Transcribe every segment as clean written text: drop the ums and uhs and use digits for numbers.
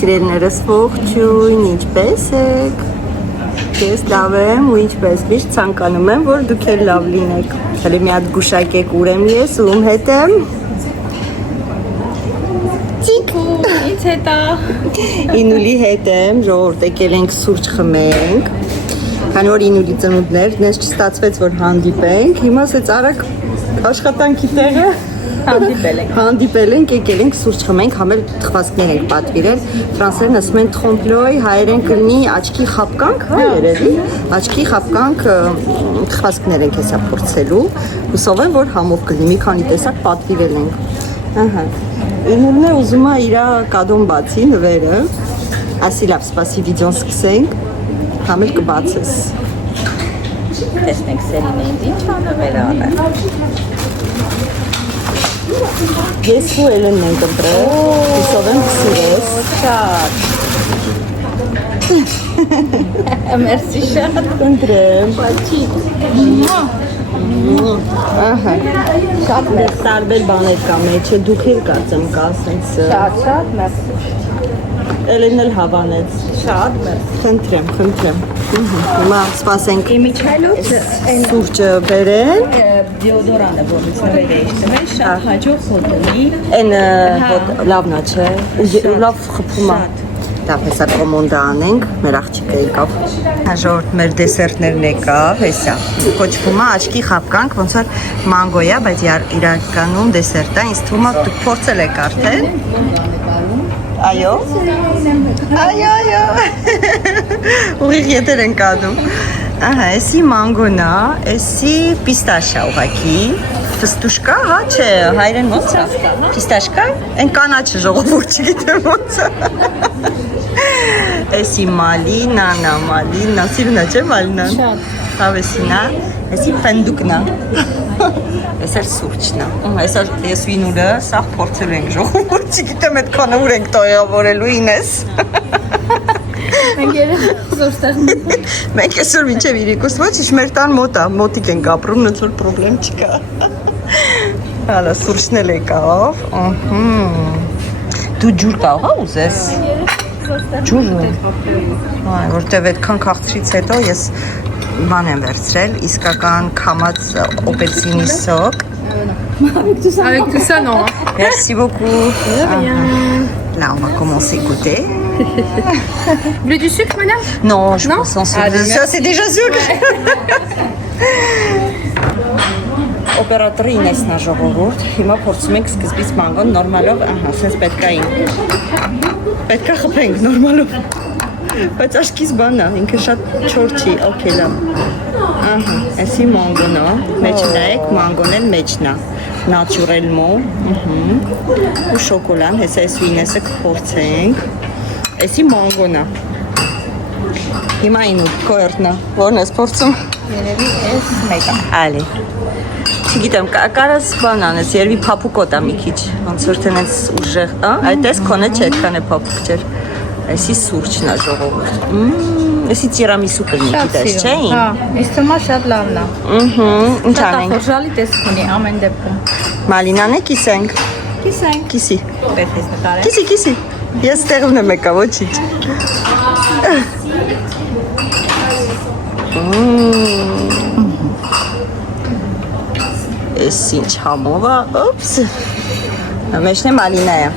Սիրելիներս ողջույն, ինչպե՞ս եք։ Ես լավ եմ ու ինչպես միշտ ցանկանում եմ, որ դուք էլ լավ լինեք։ Հələ մի հատ գուշակեք ուր եմ ես ու ում հետ եմ։ Ինձ հետ է։ Ինուլի հետ եմ, ժողովուրդ եկել ենք սուրճ խմենք։ Քանի որ Ինուլի ծնունդներ, դες չստացվեց որ հանդիպենք, հիմա ասեց արագ աշխատանքի տեղը հանդիպել ենք, եկել ենք սուրճ խմենք, համել թխվածքներ ենք պատվիրել։ Ֆրանսերեն ասում են trompe-l'œil, հայերեն կլինի աչքի խապկանք, հա երևի։ Աչքի խապկանք թխվածքներ ենք հեսա փորձելու։ Հուսով եմ որ համով կլինի, մի քանի տեսակ պատվիրել ենք։ Ահա։ Ինուլն է ուզում է իր կադոն բացի նվերը։ Ասի լավ, սպասի վիդեոն սկսենք։ Համել կբացես։ Տեսնենք Սելինեին ինչ անվեր անել։ Ես ու Էլենն ենք ընտրել, հուսով եմ սիրես։ Շատ։ Մերսի շատ։ Ընտրեմ։ Բաչի։ Ահա։ Շատ մեր տարբեր բաներ կա մեջը, դուք էլ կարծեմ կա սենց։ Շատ մերսի։ Էլենն էլ հավանեց։ Շատ մերսի։ Խնդրեմ։ Հիմա սպասենք Իմիջայլոց սուրճը բերեն։ դեոդորանը որից նվեր է իշտվել, շատ հաջող հոտնի։ Են լավն է, չէ։ Ու լավ խփում է։ Լավ, հեսա կոմոնդա անենք, մեր աղջիկը եկավ։ Հաջորդ մեր դեսերտներն եկավ, հեսա։ Կոչվում է աչքի խապկանք, ոնց որ մանգոյա, բայց իրականում դեսերտ է, ինձ թվում է դուք փորձել եք արդեն։ Այո։ Այո։ Ուղիղ ետեր են կադում։ Ահա, էսի մանգոն է, էսի պիստաշա ուղակի։ Ֆստուշկա, հա, չէ, հայերեն ոնց է։ Պիստաշկա։ Այն կանաչը ժողովուրդ չգիտեմ ոնց է։ Էսի մալինա, սիրուն է, չէ, մալինան։ Շատ։ Հավեսինա, էսի ֆենդուկն է։ Էս էլ սուրճն է։ Էսա ես Ինուլը սաղ փորձել ենք ժողովուրդ, չգիտեմ այդքան ուր ենք տոյավորելու ինես։ Մենք այսօր մինչև իրիկուս ոչ իշ մեր տան մոտ է, մոտիկ ենք ապրում, նենց որ պրոբլեմ չկա։ Հալա սուրճն էլ եկավ։ Դու ջուր կարող ես ուզես։ Ջուրը։ Այ որտեվ այդքան քաղցրից հետո ես բան եմ վերցրել, իսկական քամած օպեցինի սոկ։ Avec tout ça, non. Merci beaucoup. Là, on va commencer à goûter. Vous voulez du sucre, madame? Non, je pense en sucre. Ça, c'est déjà sucre. Օպերատորը Ինեսն է ժողովուրդ։ Հիմա փորձում ենք սկզբից մանգոն նորմալով, ահա, sense պետք է խփենք նորմալով։ Բայց աշկից բանն է, ինքը շատ չոր չի, օքեյ լավ։ Ահա, էսի մանգոն է, մեջ նայեք, մանգոն էլ մեջն է, նատյուրելմո, ու շոկոլան, հեսա էս ու Ինեսը կփորձենք, էսի մանգոն է։ Հիմա Ինուլ, կոերտն է, որն ես փորձում։ Երևի էս մեկը։ Ալի։ Չգիտեմ, կարաս բան անես, երևի փափուկոտ է մի քիչ, ոնց որ տենց ուժեղ, այդ էս քոնը չէ, այդքան է փափուկ չէր։ Էսի սուրճն է ժողովուրդ։ Էսի տիրամիսու կլինի, գիտես, չէ՞։ Հա, ինձ թվում է շատ լավն է։ Ինչ անենք։ Խորժալի տեսք ունի ամեն դեպքում։ Մալինան է կիսենք։ Կիսենք։ Կիսի։ Պետք է նկարել։ Կիսի։ Ես տեղումն եմ եկա, ոչինչ։ Էս ինչ համով է, օպս։ Մեջն է մալինա է։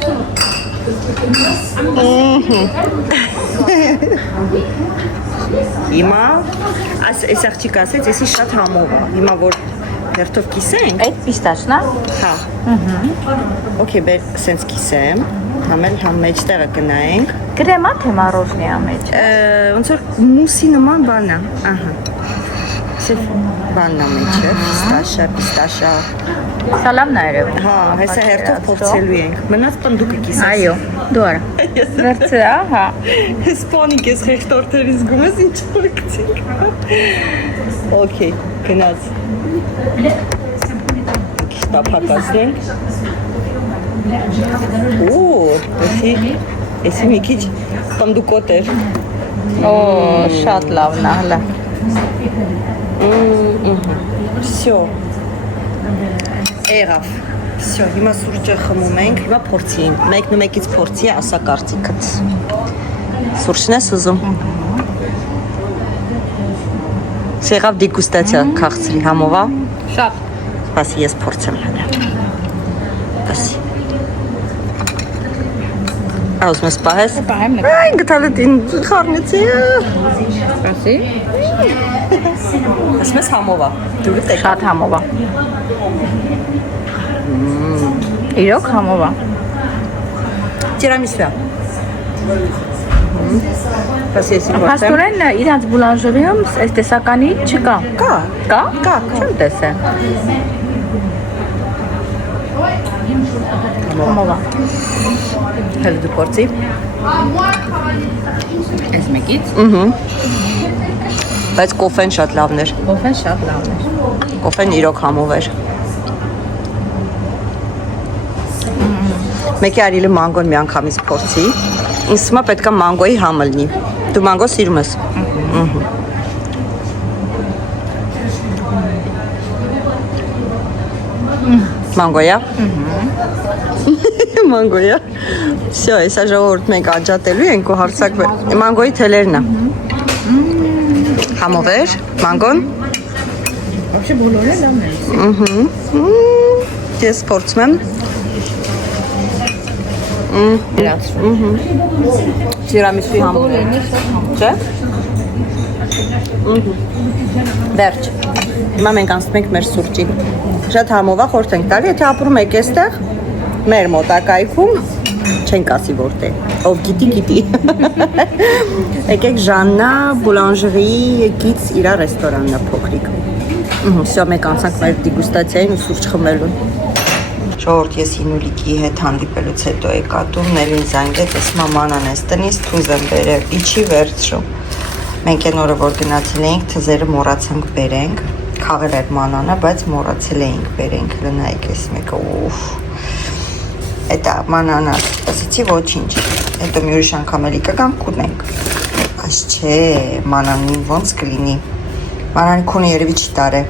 Հիմա, այս աղջիկ ասեց, էսի շատ համով է, հիմա որ հերթով կիսենք։ Այդ պիստաշն է։ Հա։ Okay, բեր սենց կիսեմ, համ մեջտեղը կնայենք։ Կրեմա թե մառոժնի է մեջ։ Ոնց որ մուսի նման բան է, ահա։ Սև բանն է մեջը, պիստաշա։ Սա լավն է երևում։ Հա, հեսա հերթով փորձելու ենք։ Մնաց պնդուկը կիսես։ Այո, դու արա։ Վերցրի, ահա։ Սպոնիկ ես խեղտորտերից գումես ինչ որ գցիկ։ Okay, գնաց։ Շտապակացնենք։ Էսի մի քիչ պնդուկոտ էր։ Օ, շատ լավն է, հլա։ Всё. Եղավ։ Всё, հիմա սուրճը խմում ենք, հիմա փորձի ենք։ Մեկից փորձի, ասա կարծիքդ։ Սուրճն ես ուզում։ Շեղավ դիգուստացիա քաղցրի համով է։ Շատ։ Սպասի, ես փորձեմ հələ։ Սպասի։ Ուզում ես պահես։ Պահեմ նկար։ Այն գտալը դին խառնեցի։ Սպասի։ Ասում ես համով է։ Դուրս եք։ Շատ համով է։ Իրոք համով է։ Տիրամիսու է։ Սպասի, ես փորձեմ։ Փաստորեն իրանց բուլանժերիում այս տեսականի չկա։ Կա։ Կա։ Չեմ տեսել։ Համով է։ Հələ դու փորձի։ Այս մեկից։ Բայց կոֆեն շատ լավն էր։ Կոֆեն շատ լավն է։ Կոֆեն իրոք համով էր։ Մեկի արիլը մանգոն մի անգամից փորձի։ Ինձ հիմա պետք է մանգոյի համ լինի։ Դու մանգո սիրում ես։ Մանգոյա։ Մանգոյա։ Всё, հեսա ժողովուրդ մենք անջատելու ենք ու հարցակվել։ Մանգոյի թելերն է։ Համով էր, մանգոն։ Вообще բոլորը լավն է։ Ես փորձում եմ։ Տիրամիսուի համով է։ Չէ՞։ Վերջ։ Հիմա մենք անցնում ենք մեր սուրճի։ Շատ համով է, խորհուրդ ենք տալի, եթե ապրում եք այստեղ, մեր մոտակայքում, չենք ասի որտեղ, ով գիտի։ Եկեք Ժաննա բուլանժերիից իր ռեստորանն է փոքրիկ։ Всё, մենք անցանք մեր դիգուստացիային ու սուրճ խմելուն։ Ժողովուրդ, ես Ինուլիկի հետ հանդիպելուց հետո եկա տուն, Նելին զանգեց, ես մամանան ես տնից, թուզ եմ բերել, իջի վերջու։ Մենք այն օրը, որ գնացել էինք, թզերը մոռացանք բերենք, խաղել էր մանանը, բայց մոռացել էինք բերենք, լնայք ես մեկը, ուֆ։ Էտա մանանը, ասեցի ոչինչ, հետո մի ուրիշ անգամ էլի կգամ կունենք, այս չէ, մանանին ոնց կլինի, մանանի քունը երևի չի տարե,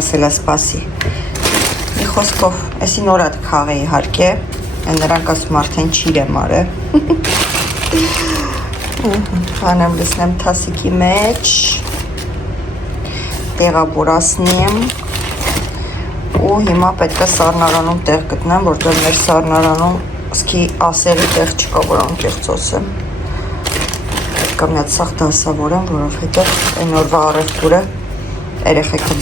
ասելա սպասի, մի խոսքով, էսի նորատ խաղ է իհարկե, նրանք ասում արդեն չիր եմ արը, հանեմ լսնեմ թասիկի մեջ, տեղավորասնիմ, ու հիմա պետք է սառնարանում տեղ գտնեմ, որտեղ մեր սառնարանում սկի ասերի տեղ չկա, որ անկեղծոսեմ։ Պետք է մի հատ սաղ դասավորեմ, որովհետև այն օրվա առևտուրը երեխեքը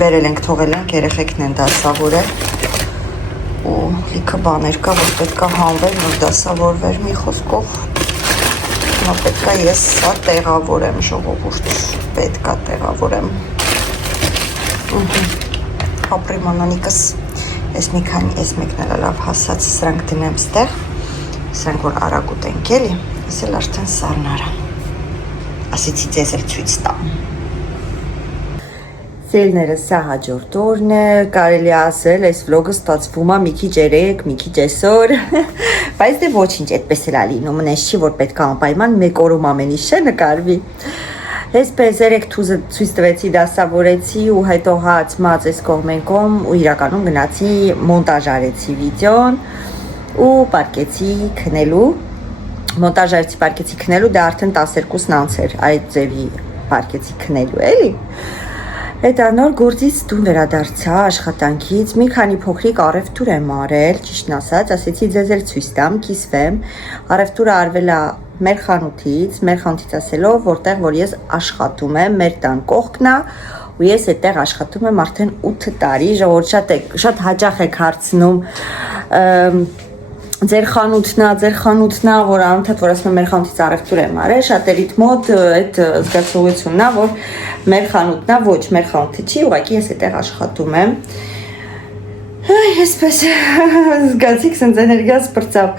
բերել ենք, թողել ենք, երեխեքն են դասավորել ու լիքը բաներ կա, որ պետք է հանվեր, որ դասավորվեր մի խոսքով։ Հիմա պետք է ես սա տեղավորեմ, ժողովուրդ, պետք է տեղավորեմ։ Ապրի մանանիկս, ես մի քանի, ես մեկն էլ լավ հասած, սրանք դնեմ ստեղ, սրանք որ արագ ուտենք էլի, ես էլ արդեն սառնարան, ասեցի ձեզ էլ ցույց տամ։ Սելները սա հաջորդ օրն է, կարելի ասել, այս վլոգը ստացվում է մի քիչ երեք, մի քիչ այսօր, բայց դե ոչինչ, այդպես էլ է լինում, նես չի, որ պետք է անպայման մեկ օրում ամեն ինչ չէ նկարվի։ Այսպես երեք թուզը ցույց տվեցի, դասավորեցի ու հետո հաց-մաց այս կողմենկոմ ու իրականում գնացի մոնտաժ արեցի վիդեոն ու պարկեցի քնելու, մոնտաժ արեցի պարկեցի քնելու, դա արդեն 12-ն անց էր, այդ ձևի պարկեցի քնելու էլի։ Հետո նոր գործից տուն վերադարձա աշխատանքից, մի քանի փոքրիկ առևտուր եմ արել, ճիշտն ասած, ասեցի ձեզ էլ ցույց տամ, կիսվեմ։ Առևտուրը արվել է մեր խանութից ասելով, որտեղ որ ես աշխատում եմ, մեր տան կողքն է, ու ես այդտեղ աշխատում եմ արդեն 8 տարի, ժողովուրդ շատ հաճախ եք հարցնում, ձեր խանութն է, որ անընդհատ որ ասում եմ մեր խանութից առևտուր եմ արել, շատերիդ մոտ այդ զգացողությունն է, որ մեր խանութն է, ոչ, մեր խանութը չի, ուղղակի ես այդտեղ աշխատում եմ։ Այսպես զգացիք, սենց էներգիաս բրծավ,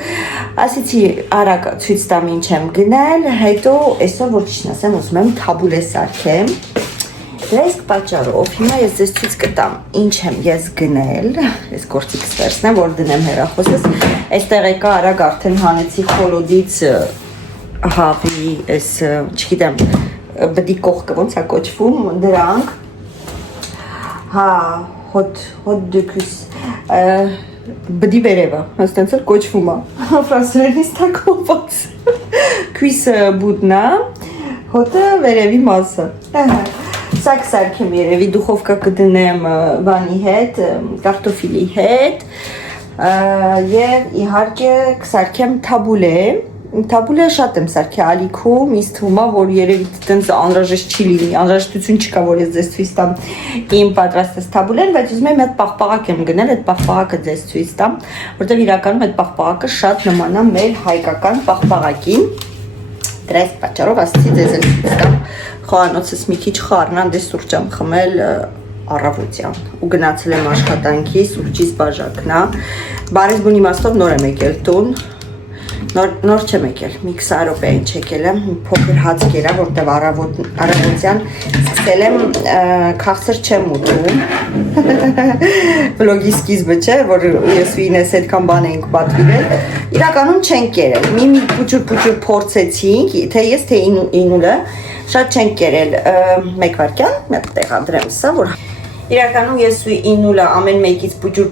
ասեցի արագ ցույց տամ ինչ եմ գնել, հետո այսօր որ ճիշտն ասեմ, ուզում եմ թաբուլե սարքեմ, այս պատճառով հիմա ես ձեզ ցույց կտամ ինչ եմ ես գնել, այս գործիքս վերցնեմ, որ դնեմ հեռախոսս, այստեղ եկա արագ արդեն հանեցի խոլոդից հավի, այս չգիտեմ, բդի կողքը ոնց է կոչվում, դրանք, հա, հոտ դուքուս, բդի վերևը, հստենց էլ կոչվում է, ֆրանսերենից թակոված, քույսը բուդնա, հոտը վերևի մասը, սա կսարքեմ երևի, դուխովկա կդնեմ բանի հետ, կարտոֆիլի հետ, և իհարկե կսարքեմ թաբուլե շատ եմ սարքի ալիքում, ինձ թվում է, որ երևի տենց անհրաժեշտ չի լինի, անհրաժեշտություն չկա, որ ես ձեզ ցույց տամ իմ պատրաստած թաբուլեն, բայց ուզում եմ մի հատ պաղպաղակ եմ գնել, այդ պաղպաղակը ձեզ ցույց տամ, որտեղ իրականում այդ պաղպաղակը շատ նման է մեր հայկական պաղպաղակին։ Դրա այս պատճառով ասեցի ձեզ էլ ցույց տամ, խոհանոցս մի քիչ խառնան, դե սուրճ եմ խմել առավոտյան ու գնացել եմ աշխատանքի, սուրճից բաժակն է, բարեզբուն իմաստով նոր եմ եկել տուն, նոր չեմ եկել, մի 20 րոպեին չեկել եմ, փոքր հաց կերա, որտեղ առավոտյան սկսել եմ քաղցր չեմ ուտում, վլոգի սկիզբը չէ, որ ես ու Ինես այդքան բան էինք պատվիրել, իրականում չենք կերել, մի պուճուր փորձեցինք, թե ես, թե Ինուլը, շատ չենք կերել, մեկ վարկյան, մեկ տեղադրեմ սա, որ իրականում ես ու Ինուլը ամեն մեկից պուճուր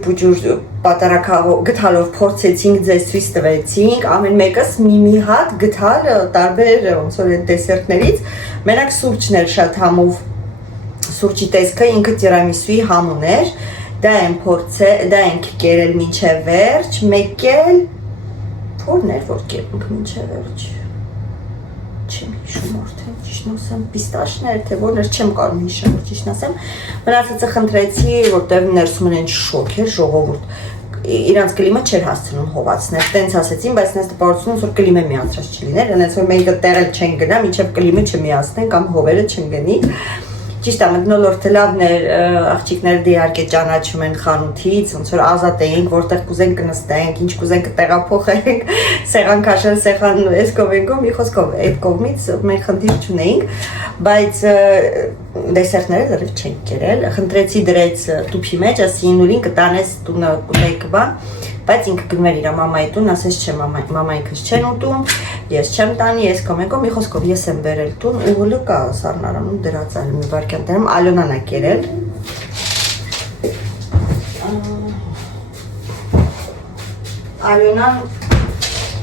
գթալով փորձեցինք, ձեզ ցույց տվեցինք, ամեն մեկս մի հատ գթալ տարբեր ոնց որ դեսերտներից, մենակ սուրճն էր շատ համով, սուրճի տեսքը ինքը տիրամիսուի համուն էր, դա ենք կերել մինչև վերջ, մեկ էլ որն էր որ կերնք մինչև վերջ, չեմ հիշում արդեն ճիշտն ասեմ, պիստաշներ, թե որն էր չեմ կարող հիշել, ճիշտն ասեմ, մնացածը խնդրեցի, որտեղ ներսում են շոկ էր, ժողովուրդ, իրանց կլիմը չէր հասցնում հովացնել, տենց ասեցին, բայց նես տպարություն որ կլիմը միացրած չլիներ, այնպես որ մենք տեղել չեն գնա, մինչև կլիմը չմիացնեն կամ հովերը չընկնի։ Ճիշտ է, մթնոլորտը լավն էր, աղջիկները դե իհարկե ճանաչում են խանութից, ոնց որ ազատ էինք, որտեղ կուզենք կնստենք, ինչ կուզենք կտեղափոխենք, սեղան քաշել, սեղան էս կողմենքով, մի խոսքով այդ կողմից մենք խնդիր չունեինք, բայց դեսերտները դեռ չենք կերել, խնդրեցի դրեց տուփի մեջ, ասի Ինուլին կտանես տունը կուտեիք բան, բայց ինքը գնում էր իր մամայի տուն, ասես չէ մամային քեզ չեն ուտում, ես չեմ տանի, ես կոմենքով, մի խոսքով ես եմ բերել տուն ու հոլը կա սառնարանում դրած այլ մի վարկյան տերում, Ալյոնան է կերել։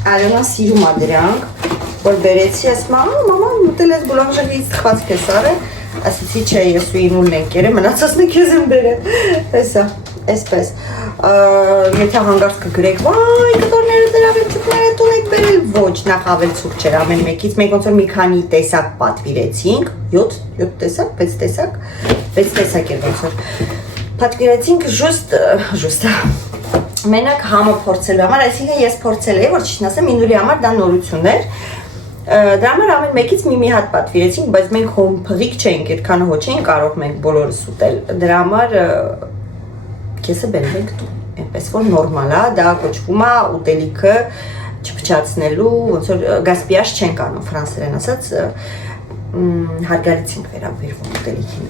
Ալյոնան սիրում է դրանք, որ բերեցի, ասում մամա ուտել ես բուլանժերից թխվածք ես արել, ասեցի չէ, ես ու Ինուլն ենք կերել, մնացածն է քեզ եմ բերել, էսա, էսպես, եթե հանգարց կգրեք, վայ, կտորները դրավ եմ ճուկները տուն եք բերել, ոչ, նախ ավել ցուրտ չէր ամեն մեկից, մենք ոնց որ մի քանի տեսակ պատվիրեցինք, 7 տեսակ, 6 տեսակ, 6 տեսակ էր ոնց որ պատվիրեցինք ժուստ, մենակ համը փորձելու համար, այսինքն ես փորձել էի, որ ճիշտն ասեմ, Ինուլի համար դա նորություն էր, դրա համար ամեն մեկից մի հատ պատվիրեցինք, բայց մենք փղիկ չէինք, այդքան հո չէինք կարող մենք բոլորս ուտել, դրա համար կեսը բերել ենք տուն, այնպես որ նորմալ է, դա կոչվում է ուտելիքը չփչացնելու, ոնց որ գասպիաժ չենք անում ֆրանսերեն ասած, հարգալից ենք վերաբերվում ուտելիքին,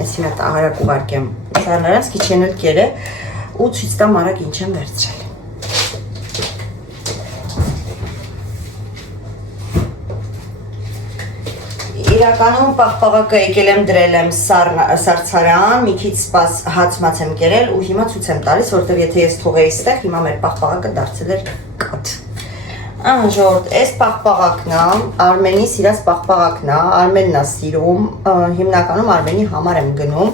այսին է տարակ ուղարկեմ, սառնարանց քիչեն էլ կերը ու ցույց տամ արագ ինչ եմ վերցրել։ Իրականում պաղպաղակը եկել եմ դրել եմ սարցարան, մի քիչ հաց-մաց եմ կերել ու հիմա ցույց եմ տալիս, որտեղ եթե ես թողեի ստեղ, հիմա մեր պաղպաղակը դարձել էր կաթ։ Ժողովուրդ, այս պաղպաղակն է, Արմենի սիրած պաղպաղակն է, Արմենն է սիրում, հիմնականում Արմենի համար եմ գնում։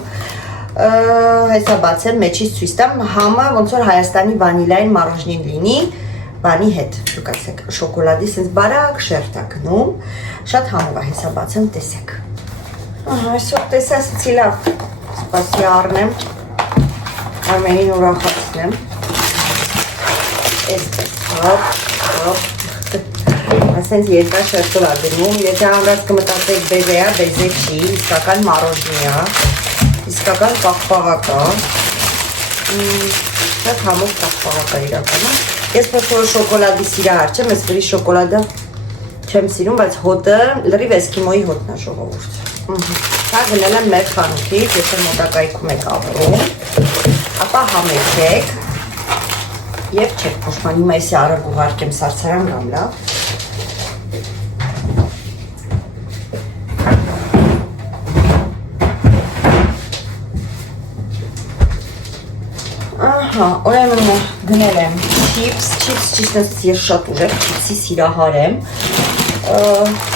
Հեսա բացեմ, մեջից ցույց տամ, համը ոնց որ Հայաստանի վանիլային մարաժնին լինի, բանի հետ, դուկացեք, շոկոլադի սենց բարակ շերտ է գնում, շատ համով է, հեսա բացեմ, տեսեք։ Այսօր տեսասցի լավ, սպասի առնեմ, Արմենին ուրախացնեմ, այսպես, ասենց երկար շերտով է դնում, եթե ամրած կմտածեք բեզեյա, բեզե չի, իսկական մարոժնի է, իսկական պաղպաղակ է, շատ համով պաղպաղակ է իրականում, ես փոքր շոկոլադի սիրահար չեմ, ես վրի շոկոլադը չեմ սիրում, բայց հոտը լրիվ էսկիմոյի հոտն է ժողովուրդ։ Դա գնել եմ մեր խանութից, եթե մոտակայքում եք ապրում, ապա համեցեք և չեք փոշման, հիմա եսի արագ ուղարկեմ սարցարան գամ լավ։ Ահա, ուրեմն գնել եմ չիփս, ճիշտ ես շատ ուժեղ չիփսի սիրահար եմ։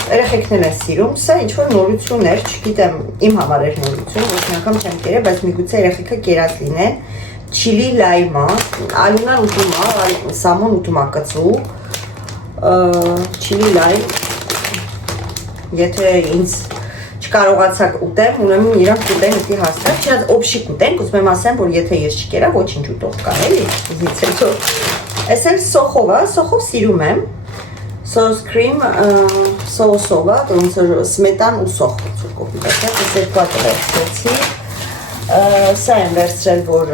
Երեխեքն են սիրում, սա ինչ-որ նորություն էր, չգիտեմ, իմ համար էր նորություն, ոչ մի անգամ չեմ կերել, բայց միգուցե երեխեքը կերած լինեն, չիլի լայմա, Ալինան ուտում է, Սամոն ուտում է կծու, չիլի լայմ, եթե ինձ չկարողացակ ուտեմ, ուրեմն իրանք ուտեն ուտի հաստատ, չնայած օբշիկ ուտենք, ուզում եմ ասեմ, որ եթե ես չկերա, ոչինչ ուտող կա, էլի, իզնից հետո, ես էլ սոխով է, սոխով սիրում եմ, Sauce cream, սոուսով է, ոնց որ սմետան ու սոխ, ոնց որ կոպիտ է, ես երկու հատ վերցրեցի, սա եմ վերցրել, որ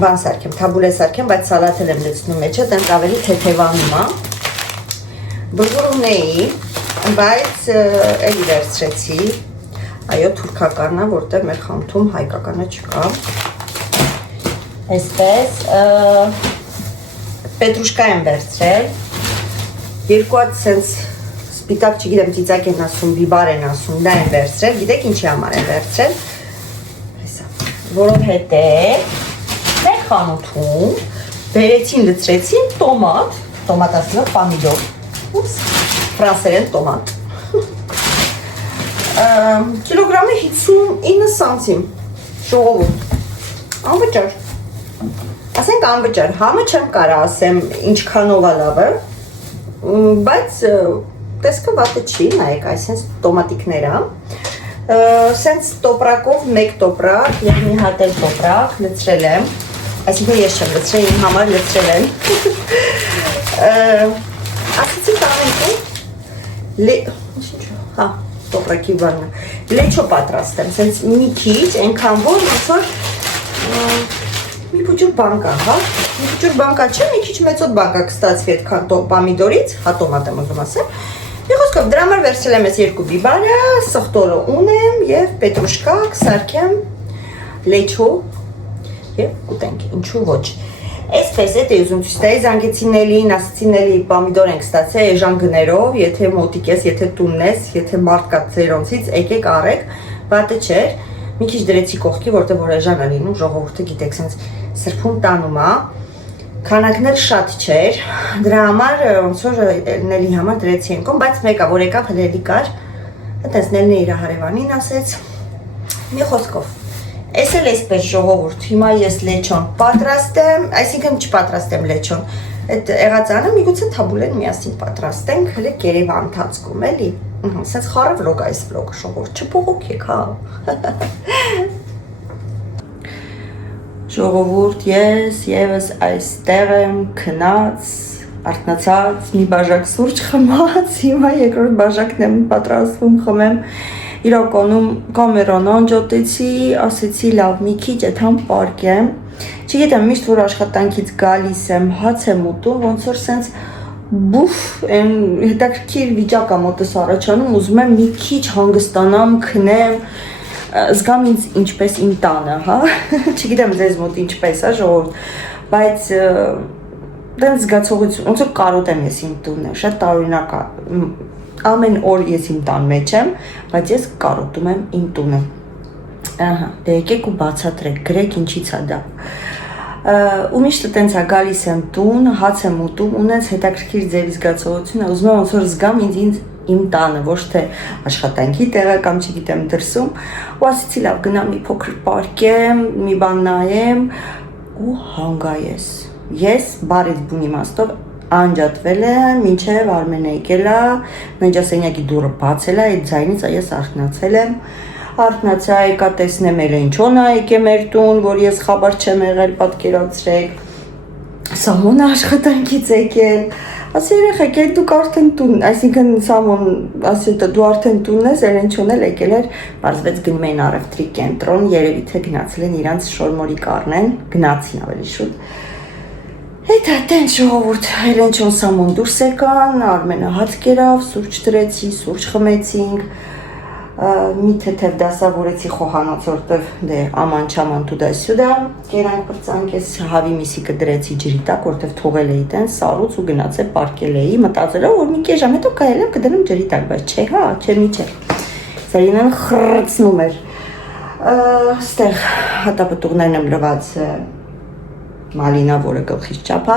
բան սարքեմ, թաբուլե սարքեմ, բայց սալաթել եմ լցնում մեջը, տենց ավելի թեթևանում է, բրգուրումնեի, բայց էլի վերցրեցի, այո, թուրքականն է, որտեղ մեր խանութում հայկականը չկա, այսպես, պետրուշկա եմ վերցրել, երկու հատ սենց սպիտակ, չգիտեմ, ծիծակ են ասում, բիբար են ասում, դա են վերցրել, գիտեք ինչի համար են վերցրել, որովհետև մեր խանութում բերեցին, լցրեցին տոմատ, տոմատ ասելով պամիդոր, ֆրանսերեն տոմատ, կիլոգրամը 59 սանտիմ, ժողովուրդ, անվճար, ասենք անվճար, համը չեմ կարա ասեմ ինչքանով է լավը, բայց տեսքը վատը չի, նայեք այսենց տոմատիկները, սենց տոպրակով մեկ տոպրակ և մի հատ էլ տոպրակ լցրել եմ, այսինքն ես չեմ լցրել, իմ համար լցրել եմ, ասեցի տանենքում, տոպրակի բանը, լեչո պատրաստեմ, սենց մի քիչ, ենքան որ, մի փուջուր բանկա, հա, մի փուջուր բանկա չէ, մի քիչ մեծոտ բանկա կստացվի այդքան պամիդորից, հա տոմատ եմ ուզում ասեմ, մի խոսքով դրա համար վերցրել եմ ես երկու բիբարը, սխտորը ունեմ և պետրուշկա կսարքեմ լեչո և կուտենք, ինչու ոչ, այսպես էդ է ուզում ցույց տայի, զանգեցինելին, ասեցինելի պամիդոր ենք ստացել էժան գներով, եթե մոտիկ ես, եթե տունն ես, եթե մարդ կա ձերոնցից, եկեք առեք, վատը չէր, մի քիչ դրեցի կողքի, որտեղ որ էժան է լինում, ժողովուրդը գիտեք, սենց սրբում տանում է, քանակներ շատ չէր, դրա համար ոնց որ Նելի համար դրեցի ենքում, բայց մեկա, որ եկավ հլելի կար, այտենց Նելն է իր հարևանին ասեց, մի խոսքով, ես էլ այսպես ժողովուրդ, հիմա ես լեչոն պատրաստեմ, այսինքն չպատրաստեմ լեչոն, այդ եղածանը միգուցե թաբուլեն միասին պատրաստենք, հլե Երևան ընթացքում, էլի, սենց խառը վլոգ այս վլոգը ժողովուրդ, չփողոքեք, հա։ Ժողովուրդ ես եւս այստեղ եմ քնած, արթնացած, մի բաժակ սուրճ խմած, հիմա երկրորդ բաժակն եմ պատրաստվում խմեմ, իրականում կամերան անջատեցի, ասեցի լավ մի քիչ այդքան պարկեմ, չգիտեմ միշտ որ աշխատանքից գալիս եմ, հաց եմ ուտում, ոնց որ սենց բուֆ, հետաքրքիր վիճակ է մոտս առաջանում, ուզում եմ մի քիչ հանգստանամ, քնեմ, զգամ ինձ ինչպես իմ տանը, հա, չգիտեմ ձեզ մոտ ինչպես է ժողովուրդ, բայց դենց զգացողություն, ոնց որ կարոտեմ ես իմ տունը, շատ տարօրինակ է, ամեն օր ես իմ տան մեջ եմ, բայց ես կարոտում եմ իմ տունը, ահա, դե եկեք ու բացատրեք, գրեք ինչից է դա, ու միշտ տենց է գալիս եմ տուն, հաց եմ ուտում, ունենց հետաքրքիր ձևի զգացողություն է, ուզում եմ ոնց որ զգամ ինձ իմ տանը, ոչ թե աշխատանքի տեղը կամ չգիտեմ դրսում, ու ասեցի լավ գնամ մի փոքր պարկեմ, մի բան նայեմ ու հանգայես։ Ես բարից բուն իմաստով անջատվել եմ, մինչև Արմենը եկել է, ննջասենյակի դուռը բացել է, այդ ձայնից ես արթնացել եմ, արթնացա եկա տեսնեմ Էլենչոնը եկե մեր տուն, որ ես խաբար չեմ եղել, պատկերացրեք, Սամոնը աշխատանքից եկել, ասի երեխեք, դուք արդեն տուն, այսինքն Սամոն ասի դու արդեն տունն ես, Էլենչոնն էլ եկել էր, պարզվեց գնում էին առևտրի կենտրոն, երևի թե գնացել են իրանց շորմորի կառնեն, գնացին ավելի շուտ։ Հետո տենց ժողովուրդ, Էլենչոն Սամոն դուրս եկան, Արմենը հաց կերավ, սուրճ դրեցի, սուրճ խմեցինք, մի թեթև դասավորեցի խոհանոց, որտև դե աման չաման տուդա սյուդա, կերանք պրծանք ես հավի միսիկը դրեցի ջրի տակ, որտև թողել էի տեն սառուց ու գնացել պարկել էի, մտածելով, որ մի կես ժամ հետո կայել եմ կդնեմ ջրի տակ, բայց չէ, հա, չէ, մի չէ, Սարինան խրծնում էր, ստեղ հատապտուղներն եմ լված մալինա, որը գլխից չափա,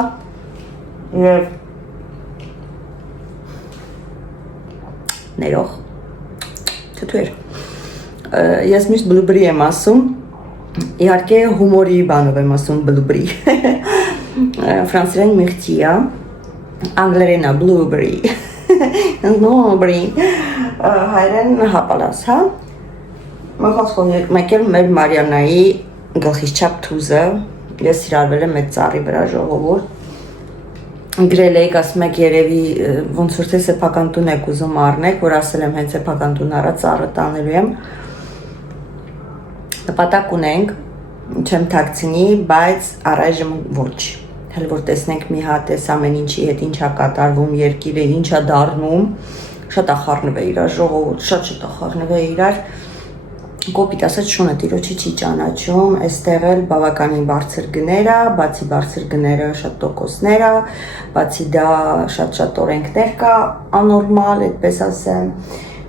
եւ ներող թթուեր։ Ես միշտ բլուբերի եմ ասում, իհարկե հումորի բանով եմ ասում բլուբերի։ Ֆրանսերեն մեղտիա, անգլերենա blueberry, blueberry, հայերեն հապալաս, հա։ Մեկ էլ մեր Մարիաննայի գլխից չափ թուզը, ես սիրարվել եմ այդ ծառի վրա ժողովուրդ, գրել եք, ասում եք երևի ոնց որ թե սեփական տուն եք ուզում առնեք, որ ասել եմ հենց սեփական տուն արա ծառը տանելու եմ։ Նպատակ ունենք, չեմ թաքցնի, բայց առայժմ ոչ։ Հələ որ տեսնենք մի հատ էս ամեն ինչի հետ ինչ է կատարվում, երկիրը ինչ է դառնում, շատ է խառնվել իրար ժողովուրդ, շատ է խառնվել իրար։ Կոպիտ ասած շունը տիրոջի չի ճանաչում, այստեղ էլ բավականին բարձր գներ է, բացի բարձր գները շատ տոկոսներ է, բացի դա շատ օրենքներ կա, անորմալ, այդպես ասեմ։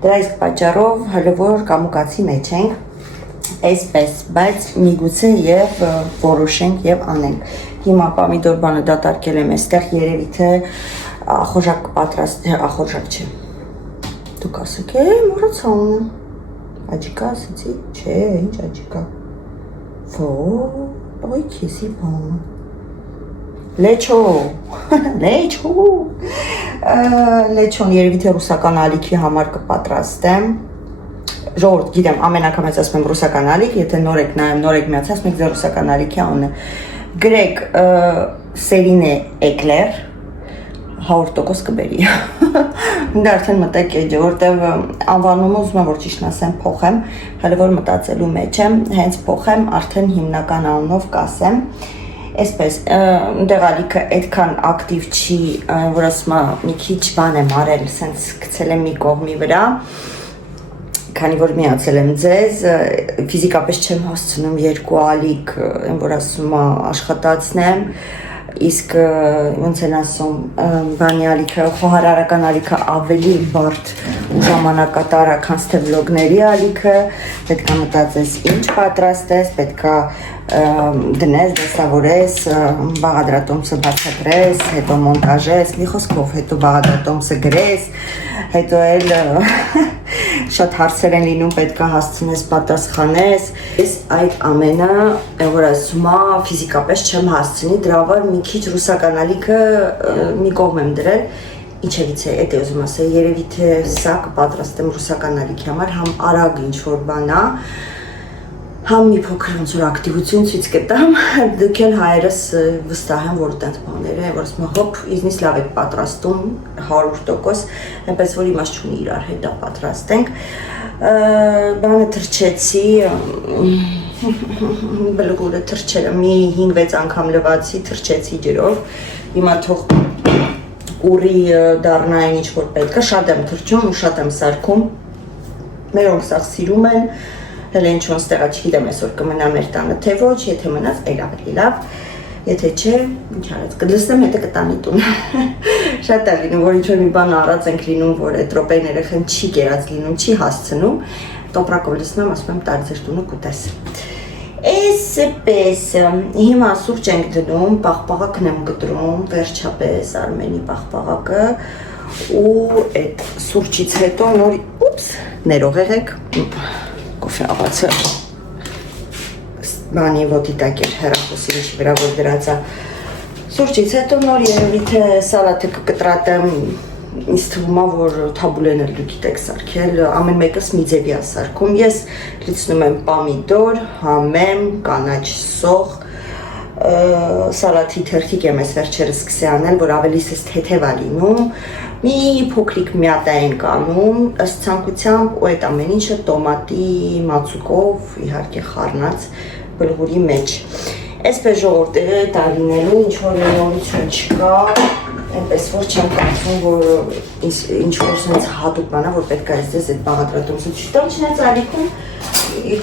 Դրա իսկ պատճառով հələ որ կամուկացի մեջ ենք, այսպես, բայց միգուցե եւ որոշենք եւ անենք։ Հիմա պամիդոր բանը դատարկել եմ այստեղ, երևի թե ախորժակ պատրաստ, ախորժակ չէ։ Դուք ասեք, մոռացա ունեմ։ Աջիկա ասեցի, չէ, ինչ աջիկա։ Ոյ, քեսի բան։ Լեչոն երևի թե ռուսական ալիքի համար կպատրաստեմ։ Ժողովուրդ, գիտեմ, ամեն անգամ ես ասում եմ ռուսական ալիք, եթե նոր եք նայում, նոր եք միացած, մեկ ձեր ռուսական ալիքի անունը։ Գրեք Սերինե Էկլեր 100% կբերի։ Դա արդեն մտեք էջը, որտեվ անվանումը ուզում եմ որ ճիշտն ասեմ փոխեմ, հələ որ մտածելու մեջ եմ, հենց փոխեմ, արդեն հիմնական անունով կասեմ։ Այսպես, այնտեղ ալիքը այդքան ակտիվ չի, որ ասում եմ մի քիչ բան եմ արել, սենց գցել եմ մի կողմի վրա, քանի որ միացել եմ ձեզ, ֆիզիկապես չեմ հասցնում երկու ալիք, որ ասում եմ աշխատացնեմ, իսկ ոնց են ասում, բանի ալիքը, խոհարարական ալիքը ավելի բարդ ու ժամանակատար է, քան թե վլոգների ալիքը, պետք է մտածես ինչ պատրաստես, պետք է դնես, դասավորես, բաղադրատոմսը բացատրես, հետո մոնտաժես, մի խոսքով, հետո բաղադրատոմսը գրես, հետո էլ շատ հարցեր են լինում, պետք է հասցնես, պատասխանես։ Ես այդ ամենը, որ ասում եմ, ֆիզիկապես չեմ հասցնի, դրա վար մի քիչ ռուսական ալիքը մի կողմ եմ դրել, ինչևից է, էդ է ուզում ասել, երևի թե սա կպատրաստեմ ռուսական ալիքի համար, համ արագ ինչ-որ բան է, համ մի փոքր ոնց որ ակտիվություն ցույց կտամ, դուք էլ հայերս վստահ եմ, որ տենց բաներ է, որ ասում եմ, հոպ, իզնից լավ եք պատրաստում 100%, այնպես որ իմաստ չունի իրար հետ դա պատրաստենք։ Բանը թրջեցի, բլգուրը թրջելը մի 5-6 անգամ լվացի, թրջեցի ջրով, հիմա թող ուռի դառնային ինչ որ պետք է, շատ եմ թրջում ու շատ եմ սարքում, մերոնք սաղ սիրում են, հələ ինչ-որ ստեղա չգիտեմ այսօր կմնա մեր տանը, թե ոչ, եթե մնաց էլ ավելի լավ, եթե չէ, ինչ արած, կլսնեմ հետը կտանի տուն, շատ է լինում, որ ինչ-որ մի բան առած ենք լինում, որ այդ րոպեին երեխեն չի կերած լինում, չի հասցնում, տոպրակով լսնում, ասում եմ տար ձեր տունը կուտես։ Այսպես, հիմա սուրճ ենք դնում, պաղպաղակն եմ գտրում, վերջապես Արմենի պաղպաղակը ու այդ սուրճից հետո նոր, ուպս, ներող եղեք, կոֆե աղացը բանի ոտի տակ էր հեռախոսի ինչի վրա որ դրած է սուրճից հետո նոր երևի թե սալատը կկտրատեմ ինձ թվում է որ թաբուլեն էլ դուք գիտեք սարքել ամեն մեկս մի ձևի է սարքում ես լցնում եմ պամիդոր, համեմ, կանաչ սող սալատի թերթիկ եմ ես վերջերս սկսի անել որ ավելի սես թեթև է լինում մի փոքրիկ միատա ենք անում ըստ ցանկությամբ ու այդ ամեն ինչը տոմատի մածուկով իհարկե խառնած բլղուրի մեջ այսպես ժողովուրդ դա լինելու ինչ որ նորություն չկա այնպես որ չեմ կարծում որ ինչ որ sense հատուկ բան է որ պետք է այստեղ այդ բաղադրատոմսը չտամ չնայած ալիքում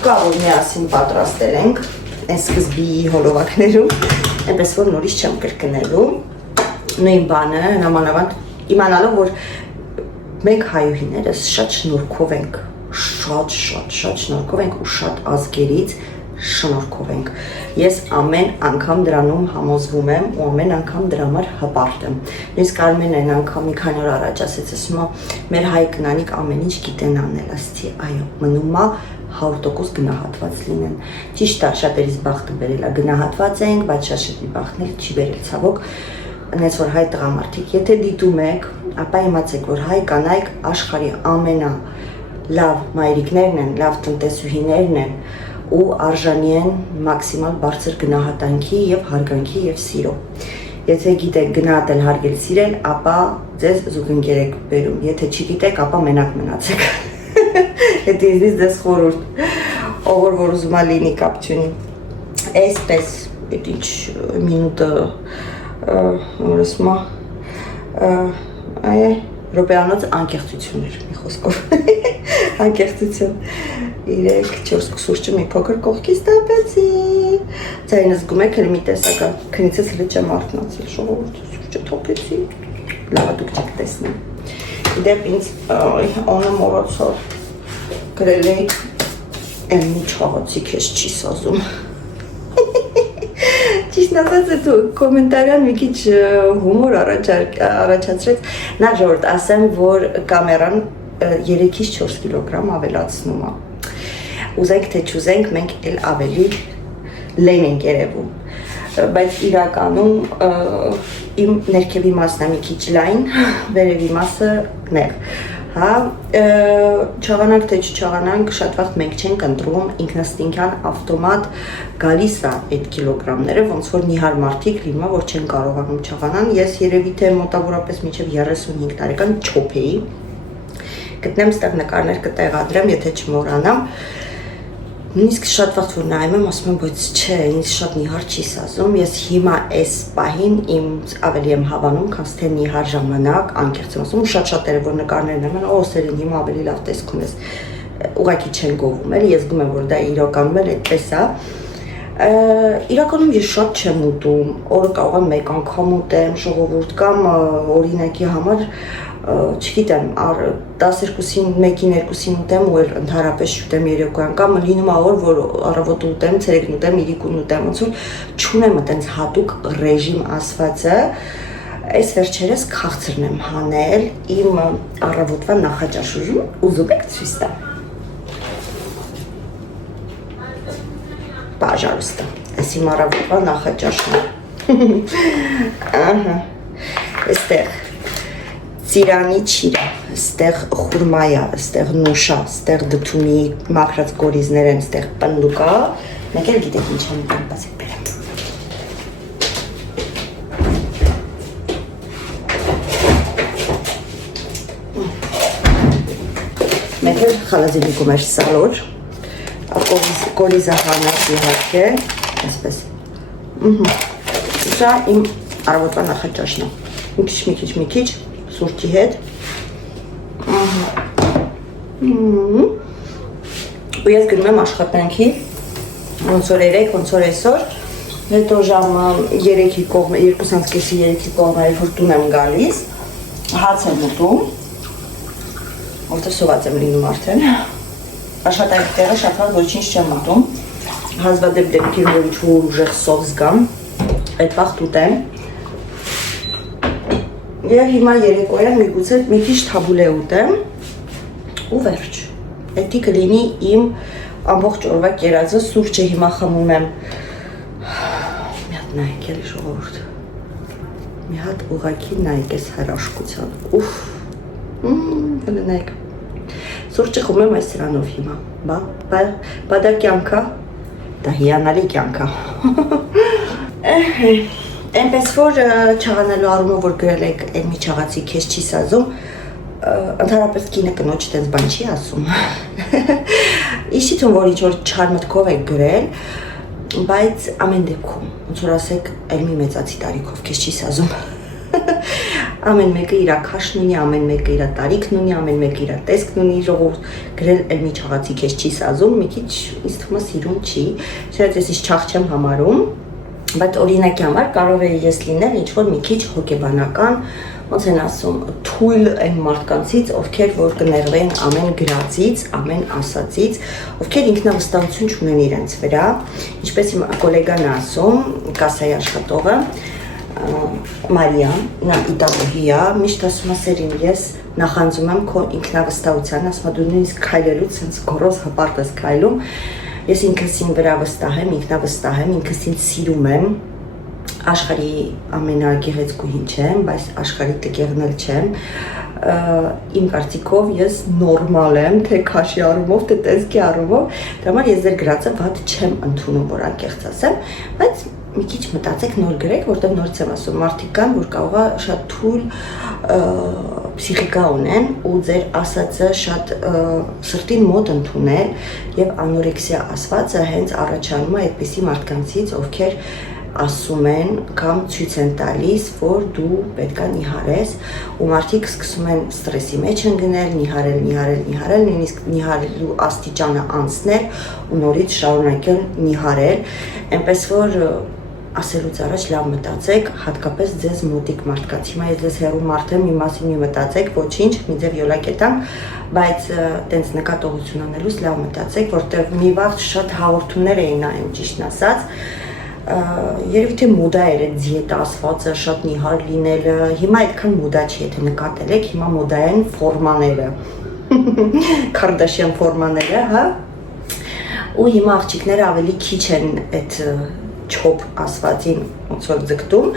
կա որ միասին պատրաստել ենք այս սկզբի հոլովակներում այնպես որ նորից չեմ կրկնելու նույն բանը նամանավանդ իմանալով որ մենք հայուհիներս շատ շնորհքով ենք շատ շնորհքով ենք ու շատ ազգերից շնորհքով ենք։ Ես ամեն անգամ դրանում համոզվում եմ ու ամեն անգամ դրա համար հպարտ եմ։ Նույնիսկ Արմենն այն անգամ մի քանի օր առաջ ասեց, ասում է, մեր հայ կնանիք ամեն ինչ գիտեն անել, ասեցի, այո, մնում է 100% գնահատված լինեն։ Ճիշտ է, շատերիս բախտը բերել է գնահատված ենք, բայց շատ բախտն էլ չի բերել ցավոք։ Այնպես որ հայ տղամարդիկ, եթե դիտում եք, ապա իմացեք, որ հայ կանայք աշխարհի ամենալավ մայրիկներն են, լավ տնտեսուհիներն են ու արժանի են մաքսիմալ բարձր գնահատանքի եւ հարգանքի եւ սիրո։ Եթե գիտեք գնահատել, հարգել, սիրել, ապա ձեզ զուգընկեր եք բերում։ Եթե չգիտեք, ապա մենակ մնացեք։ Եթե ինձ դες խորհուրդ, ով որ ուզում է լինի կապ չունի։ Այսպես, այդ ինչ մինուտը որսմա այ ռոպեանոց անկեղծություն էր մի խոսքով։ Անկեղծություն 3-4 սուրճը մի փոքր կողքից տապեցի։ Ձայնը զգում եք, մի տեսակա քնիցս լճեմ արթնացել, ժողովուրդ սուրճը թոքեցի։ Լավ դուք չեք տեսնում։ Դեպ ինձ անը մոռացա գրել էի այն մի չաղացի քեզ չի սազում։ Ճիշտ ասած դու կոմենտարյան մի քիչ հումոր առաջացրեց։ Նա ժողովուրդ ասեմ, որ կամերան 3-ից 4 կիլոգրամ ավելացնում է։ Ուզենք թե չուզենք, մենք էլ ավելի լեն ենք երևում։ Բայց իրականում իմ ներքևի մասն է մի քիչ լայն, վերևի մասը նեղ։ Հա, չաղանանք թե չչաղանանք, շատ վաղ մենք չենք ընտրում ինքնաստինքյան ավտոմատ գալիս է այդ կիլոգրամները, ոնց որ նիհար մարդիկ լինում է, որ չեն կարողանում չաղանան։ Ես երևի թե մոտավորապես մինչև 35 տարեկան չոփ էի։ Գտնեմ ստեղ նկարներ կտեղադրեմ, եթե չմոռանամ։ Նույնիսկ շատ վաղ որ նայում եմ, ասում եմ, բայց չէ, ինձ շատ նիհար չի սազում։ Ես հիմա այս պահին իմ ավելի եմ հավանում, քան թե նիհար ժամանակ, անկեղծ եմ ասում, շատ-շատերը որ նկարներն եմ, օ, Սերին, հիմա ավելի լավ տեսք ունես։ Ուղղակի չեն գովում, էլի, ես զգում եմ, որ դա իրականում էլ այդպես է։ Իրականում ես շատ չեմ ուտում, օրը կարող եմ մեկ անգամ ուտեմ, ժողովուրդ կամ օրինակի համար չգիտեմ, 12-ին, 1-ին, 2-ին ուտեմ ու ընդհանրապես չուտեմ երեկոյան կամ լինում է օր, որ առավոտը ուտեմ, ցերեկն ուտեմ, իրիկուն ուտեմ, ոնց որ չունեմ այտենց հատուկ ռեժիմ ասվածը, այս վերջերս քաղցրն եմ հանել իմ առավոտվա նախաճաշուժում, ուզում եք ցույց տամ։ Пожалуйста, այս իմ առավոտվա նախաճաշն։ Ահա, այստեղ ծիրանի չիրա, ստեղ խուրմայա, ստեղ նուշա, ստեղ դդումի մաքրած կորիզներ են, ստեղ պնդուկա, մեկ էլ գիտեք ինչ եմ բան բացեք բերեմ։ Մեկ էլ խալազիլիկում էր սալոր, կորիզը հանած իհարկե, այսպես։ Սա իմ առավոտվա նախաճաշն է, մի քիչ, սուրճի հետ ու ես գնում եմ աշխատանքի ոնց որ 3, ոնց որ այսօր հետո ժամը 3-ի կողմը 2:30-3-ի կողմը որ տուն եմ գալիս հաց եմ ուտում որտեղ սոված եմ լինում արդեն աշխատանքի տեղը շատ վաղ ոչինչ չեմ ուտում հազվադեպ դեպքեր որ ինչ-որ ուժեղ սով զգամ այդ վաղ ուտեմ Եվ հիմա երեկոյան միգուցե մի քիչ թաբուլե ուտեմ ու վերջ։ Էդի կլինի իմ ամբողջ օրվա կերածը, սուրճը հիմա խմում եմ։ Մի հատ նայեք էլի ժողովուրդ։ Մի հատ ուղղակի նայեք այս հրաշքության։ Ուֆ։ Հələ նայեք։ Սուրճը խմում եմ այս սրանով հիմա։ Բա դա կյանք է։ Դա հիանալի կյանք է։ Այնպես որ չաղանալու առումով որ գրել եք այն մի չաղացի քեզ չի սազում ընդհանրապես կինը կնոջ տենց բան չի ասում Իշի թվում որ ինչ-որ չար մտքով եք գրել բայց ամեն դեպքում ոնց որ ասեք այլ մի մեծացի տարիքով քեզ չի սազում Ամեն մեկը իր քաշն ունի, ամեն մեկը իր տարիքն ունի, ամեն մեկը իր տեսքն ունի, ժողովուրդ գրել այլ մի չաղացի քեզ չի սազում, մի քիչ ինձ թվում է սիրուն չի, շատ ես չաղ չեմ համարում Բայց օրինակի համար կարող է ես լինել ինչ-որ մի քիչ հոգեբանական ոնց են ասում, թույլ այն մարդկանցից, ովքեր որ կներվեն ամեն գրածից, ամեն ասածից, ովքեր ինքնավստահություն չունեն իրենց վրա, ինչպես իմ գոլեգան ասում, կասայի աշխատողը, Մարիան, նա իտալոհի է, միշտ ասում է Սերին, ես նախանձում եմ քո ինքնավստահության, ասում է դու նույնիսկ քայլելուց sense գորոզ հպարտ ես քայլում, ես ինքս իմ վրա վստահ եմ, ինքնավստահ եմ, ինքս ինձ սիրում եմ, աշխարհի ամենագեղեցկուհին չեմ, բայց աշխարհի տգեղն էլ չեմ, իմ կարծիքով ես նորմալ եմ, թե քաշի առումով, թե տեսքի առումով, դրա համար ես ձեր գրածը վատ չեմ ընդունում, որ անկեղծ ասեմ, բայց մի քիչ մտածեք նոր գրեք, որտեղ նորից եմ ասում, մարդիկ կան, որ կարող է շատ թույլ փսիխիկա ունեն ու ձեր ասածը շատ սրտին մոտ ընդունել եւ անորեքսիա ասվածը հենց առաջանում է այդպիսի մարդկանցից, ովքեր ասում են կամ ցույց են տալիս, որ դու պետքա նիհարես ու մարդիկ սկսում են ստրեսի մեջ ընկնել, նիհարել, նույնիսկ նիհարելու աստիճանը անցնել ու նորից շարունակել նիհարել, այնպես որ ասելուց առաջ լավ մտածեք, հատկապես ձեզ մոտիկ մարդկանց։ Հիմա ես ձեզ հեռու մարդ եմ, մի մասին մի մտածեք, ոչինչ, մի ձև յոլա կետամ, բայց տենց նկատողություն անելուց լավ մտածեք, որտեղ մի վաղ շատ հաղորդումներ էին նայում, ճիշտն ասած, երևի թե մոդա էր այդ դիետա ասվածը, շատ նիհար լինելը, հիմա այդքան մոդա չի, եթե նկատել եք, հիմա մոդա են ֆորմաները, Քարդաշյան ֆորմաները, հա, ու հիմա աղջիկները ավելի քիչ են այդ չոփ ասվածին ոնց որ ձգտում,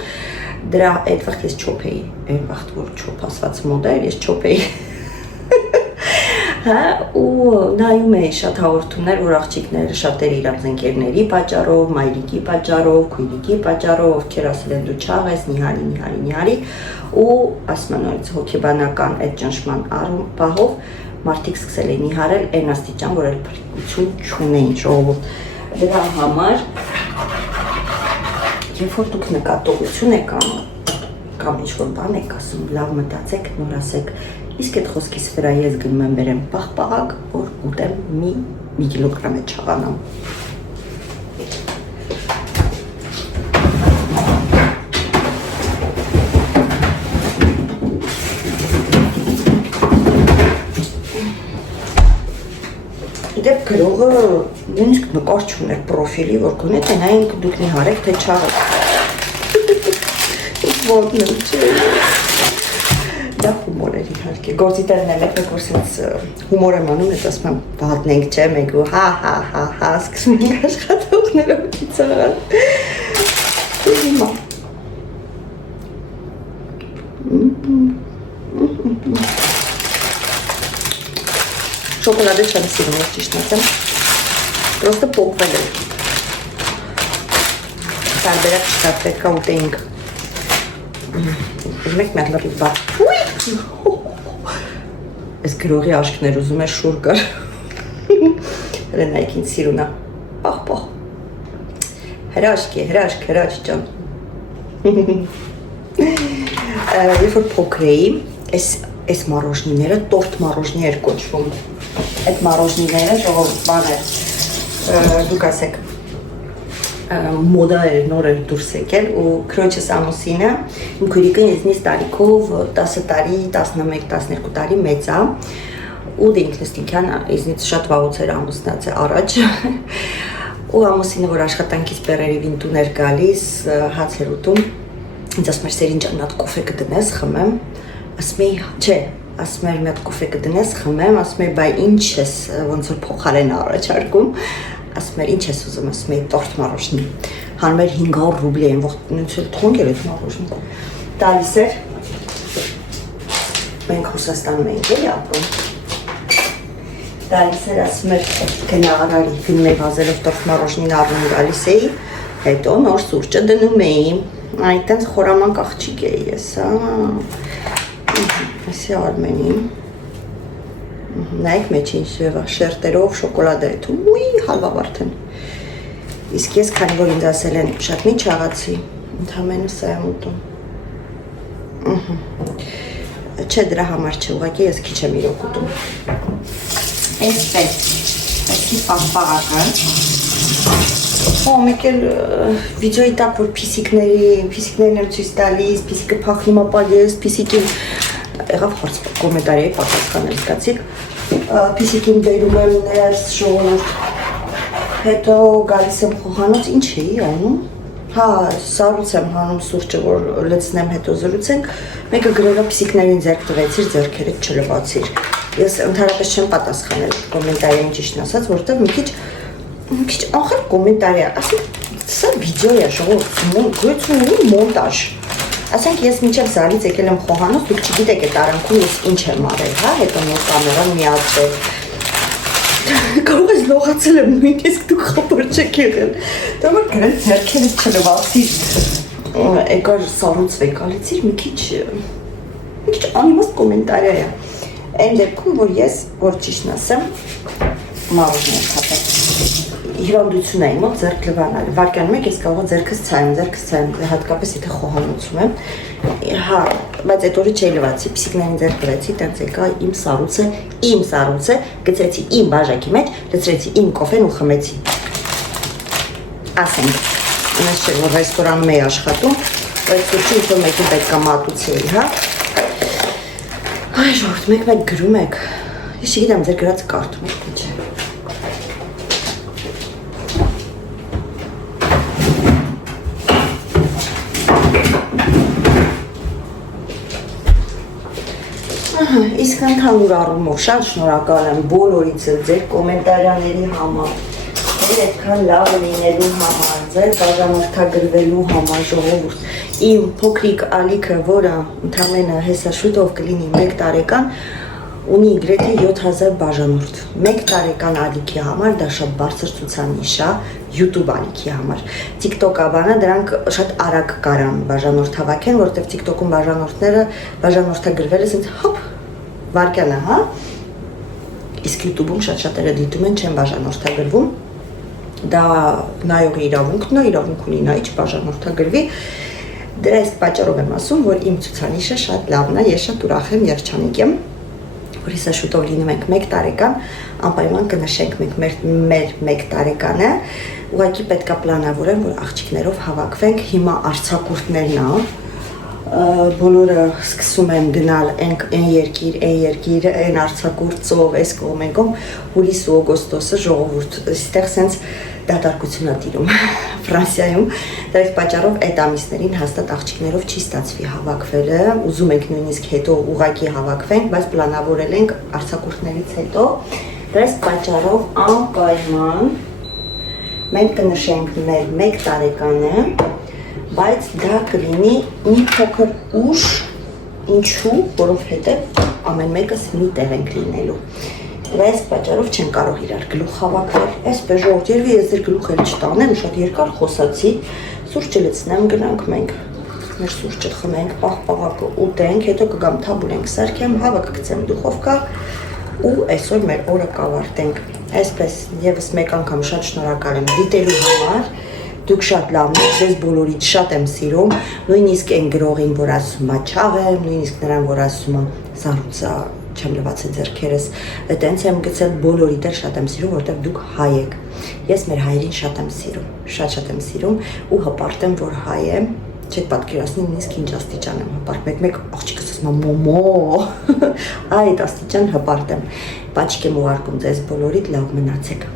դրա այդ վաղ ես չոփ էի, այն վաղ որ չոփ ասված մոդա էր, ես չոփ էի, հա, ու նայում էի շատ հաղորդումներ, որ աղջիկները շատերը իրանց ընկերների պատճառով, մայրիկի պատճառով, քույրիկի պատճառով, ովքեր ասել են դու չաղ ես, նիհարի, ու ասում են նորից հոգեբանական այդ ճնշման պահով մարդիկ սկսել են նիհարել այն աստիճան, որ էլ փրկություն չունեին ժողովուրդ։ Դրա համար երբ որ դուք նկատողություն եք անում կամ ինչ-որ բան եք ասում, լավ մտածեք, նոր ասեք, իսկ այդ խոսքից վրա ես գնում եմ բերեմ պաղպաղակ, որ ուտեմ մի կիլոգրամ է չաղանամ։ Դեպ գրողը նույնիսկ նկար չուներ պրոֆիլի, որ գոնե թե նայենք դուք նիհարեք, թե չաղեք։ Ոտն եմ չէ։ Դա հումոր էր իհարկե։ Գործի տեղն էլ եք, որ սենց հումոր եմ անում, ես ասում եմ վատնենք չէ, մենք ու հա, սկսում ենք աշխատողներով ծիծաղալ։ Ու հիմա։ Շոկոլադը չեմ սիրում, ես ճիշտ ասեմ, պրոստը պոկվել էր, տարբերակ չկա, պետք է ուտեինք, ուզում եք մի հատ լրիվ բաց, ես գրողի աշկներ ուզում է շուր կար, հրենայք ինձ սիրունա, պաղ, հրաշք է, հրաշք ճան, երբ որ փոքր էի, այս մարոժնիները տորտ մարոժնի էր կոչվում, այդ մարոժնիները ժողովուրդ բան էր, դուք ասեք, մոդա էր, նոր էր դուրս եկել ու քրոջս ամուսինը, իմ քույրիկը ինձնից տարիքով 10 տարի, 11-12 տարի մեծ է ու դե ինքնստինքյան ինձնից շատ վաղուց էր ամուսնացել առաջ ու ամուսինը, որ աշխատանքից բեռերիվին տուն էր գալիս, հաց էր ուտում, ինձ ասում էր Սերին ջան, մի հատ կոֆե կդնես, խմեմ, ասում էի, չէ, ասում էր մի հատ կոֆե կդնես, խմեմ, ասում էի, բայ ինչ ես, ոնց որ փոխարեն առաջարկում, ասում էր, ինչ ես ուզում, ասում էի, տորտ մարոժնի, հանում էր 500 ռուբլի են, ոնց էլ թոնգել այդ մարոժնի, տալիս էր, մենք Ռուսաստանում էինք էլի ապրում, տալիս էր, ասում էր, գնաղարարի, գնում էի վազելով տորտ մարոժնին առնում գալիս էի, հետո նոր սուրճը դնում էի, այդտենց խորամանկ աղջիկ էի ես, ասի Արմենին, նայեք մեջ ինչ ձևա, շերտերով, շոկոլադա է թում, ուի, հալվավարդ են, իսկ ես քանի որ ինձ ասել են շատ մի չաղացի, ընդհամենը սա եմ ուտում, չէ դրա համար չէ, ուղղակի ես քիչ եմ իրոք ուտում, այսպես, այսի պաղպաղակը, Ո մեկ էլ վիդեոյի տակ որ փիսիկներն եմ ցույց տալիս, փիսիկը փախնում է պալես, փիսիկին եղավ հարց կոմենտարի պատասխանել զգացիք։ Փիսիկին բերում եմ ներս ժողովուրդ։ Հետո գալիս եմ խոհանոց, ինչ էի անում։ Հա, սառույց եմ հանում սուրճը, որ լցնեմ, հետո զրուցենք։ Մեկը գրելով փիսիկներին ձեռք տվեցիր, ձեռքերդ չլվացիր։ Ես ընդհանրապես չեմ պատասխանել կոմենտարին ճիշտն ասած, որովհետև մի քիչ ախր կոմենտարի է, ասենք սա վիդեո է, ժողովուրդ, գույցն ունի մոնտաժ։ Ասենք ես մինչև զալից եկել եմ խոհանոց, դուք չգիտեք այդ արանքում ես ինչ եմ արել, հա, հետո նոր կամերան միացրել։ Կարող ես լողացել եմ նույնիսկ դուք խաբար չեք եղել։ Դա որ գրել ձեռքերից չլվացիր, եկար սառույցվեք, ալեցիր մի քիչ անիմաստ կոմենտարի է։ Այն դեպքում, որ ես, որ ճիշտն ասեմ, մարոժներ թափել։ Հիվանդություն է իմոտ ձեռք լվանալ, վարկյանում եք ես կարող ձեռքս ցայեմ, հատկապես եթե խոհանոցում եմ, հա, բայց այդ օրը չէի լվացի, փիսիկներին ձեռք տվեցի, տենց եկա իմ սառույցը, գցեցի իմ բաժակի մեջ, լցրեցի իմ կոֆեն ու խմեցի։ Ասենք, ինձ չէ, որ ռեստորանում էի աշխատում, բայց սուրճի ուսում մեկին պետք է մատուցեի, հա։ Այ ժողովուրդ, մեկ գրում եք, ես չգիտեմ ձեր գրածը կարդում եք, ինչ է։ Իսկ ընդհանուր առումով շատ շնորհակալ եմ բոլորիցս ձեր կոմենտարիաների համար, ձեր այդքան լավ լինելու համար, ձեր բաժանորդագրվելու համար ժողովուրդ։ Իմ փոքրիկ ալիքը, որը ընդամենը հեսա շուտով կլինի 1 տարեկան, ունի գրեթե 7000 բաժանորդ։ 1 տարեկան ալիքի համար դա շատ բարձր ցուցանիշ է, YouTube ալիքի համար։ TikTok աբանը դրանք շատ արագ կարան բաժանորդ հավաքեն, որտեղ TikTok-ում բաժանորդագրվել է ասենց հոպ վարկյանը, հա։ Իսկ YouTube-ում շատ-շատերը դիտում են չեն բաժանորդագրվում։ Դա նայողի իրավունքն է, իրավունք ունի նայիչ բաժանորդագրվի։ Դրա այս պատճառով եմ ասում, որ իմ ցուցանիշը շատ լավն է, ես շատ ուրախ եմ, երջանիկ եմ, որ հեսա շուտով լինում ենք 1 տարեկան, անպայման կնշենք մեր 1 տարեկանը, ուղղակի պետք է պլանավորեմ, որ աղջիկներով հավաքվենք, հիմա արձակուրդներն է, բոլորը սկսում են գնալ այն երկիր, այն արձակուրդ ծով, այս կողմենկում, հուլիս ու օգոստոսը ժողովուրդ, այստեղ սենց դատարկություն է տիրում Ֆրանսիայում, դրանց պատճառով այդ ամիսներին հաստատ աղջիկներով չի ստացվի հավաքվելը, ուզում ենք նույնիսկ հետո ուղակի հավաքվենք, բայց պլանավորել ենք արձակուրդներից հետո, դրանց պատճառով անպայման մենք կնշենք մեր 1 տարեկանը, բայց դա կլինի մի փոքր ուշ, ինչու, որովհետև ամեն մեկս մի տեղ ենք լինելու։ Այս պատճառով չեն կարող իրար գլուխ հավաքվել, այսպես ժողովուրդ, երևի ես ձեր գլուխ էլ չտանեմ, շատ երկար խոսացի, սուրճը լցնեմ, գնանք մենք, մեր սուրճը խմենք, պաղպաղակը ուտենք, հետո կգամ թաբուրենք սարքեմ, հավը կգցեմ դուխովկա ու այսօր մեր օրը կավարտենք։ Այսպես եւս մեկ անգամ շատ շնորհակալ եմ դիտելու համար, դուք շատ լավն եք, ձեզ բոլորից շատ եմ սիրում, նույնիսկ այն գրողին, որ ասում է չաղ եմ, նույնիսկ նրան, որ ասում է սառույցը չեմ լվացել ձեռքերս, այտենց եմ գցել բոլորի դեր շատ եմ սիրում, որովհետև դուք հայ եք։ Ես մեր հայերին շատ եմ սիրում, շատ եմ սիրում ու հպարտ եմ, որ հայ եմ, չեք պատկերացնի նույնիսկ ինչ աստիճան եմ հպարտ, մեկ աղջիկս ասում է մոմո, այդ աստիճան հպարտ եմ։ Պաչիկ եմ ուղարկում ձեզ բոլորիդ, լավ մնացեք։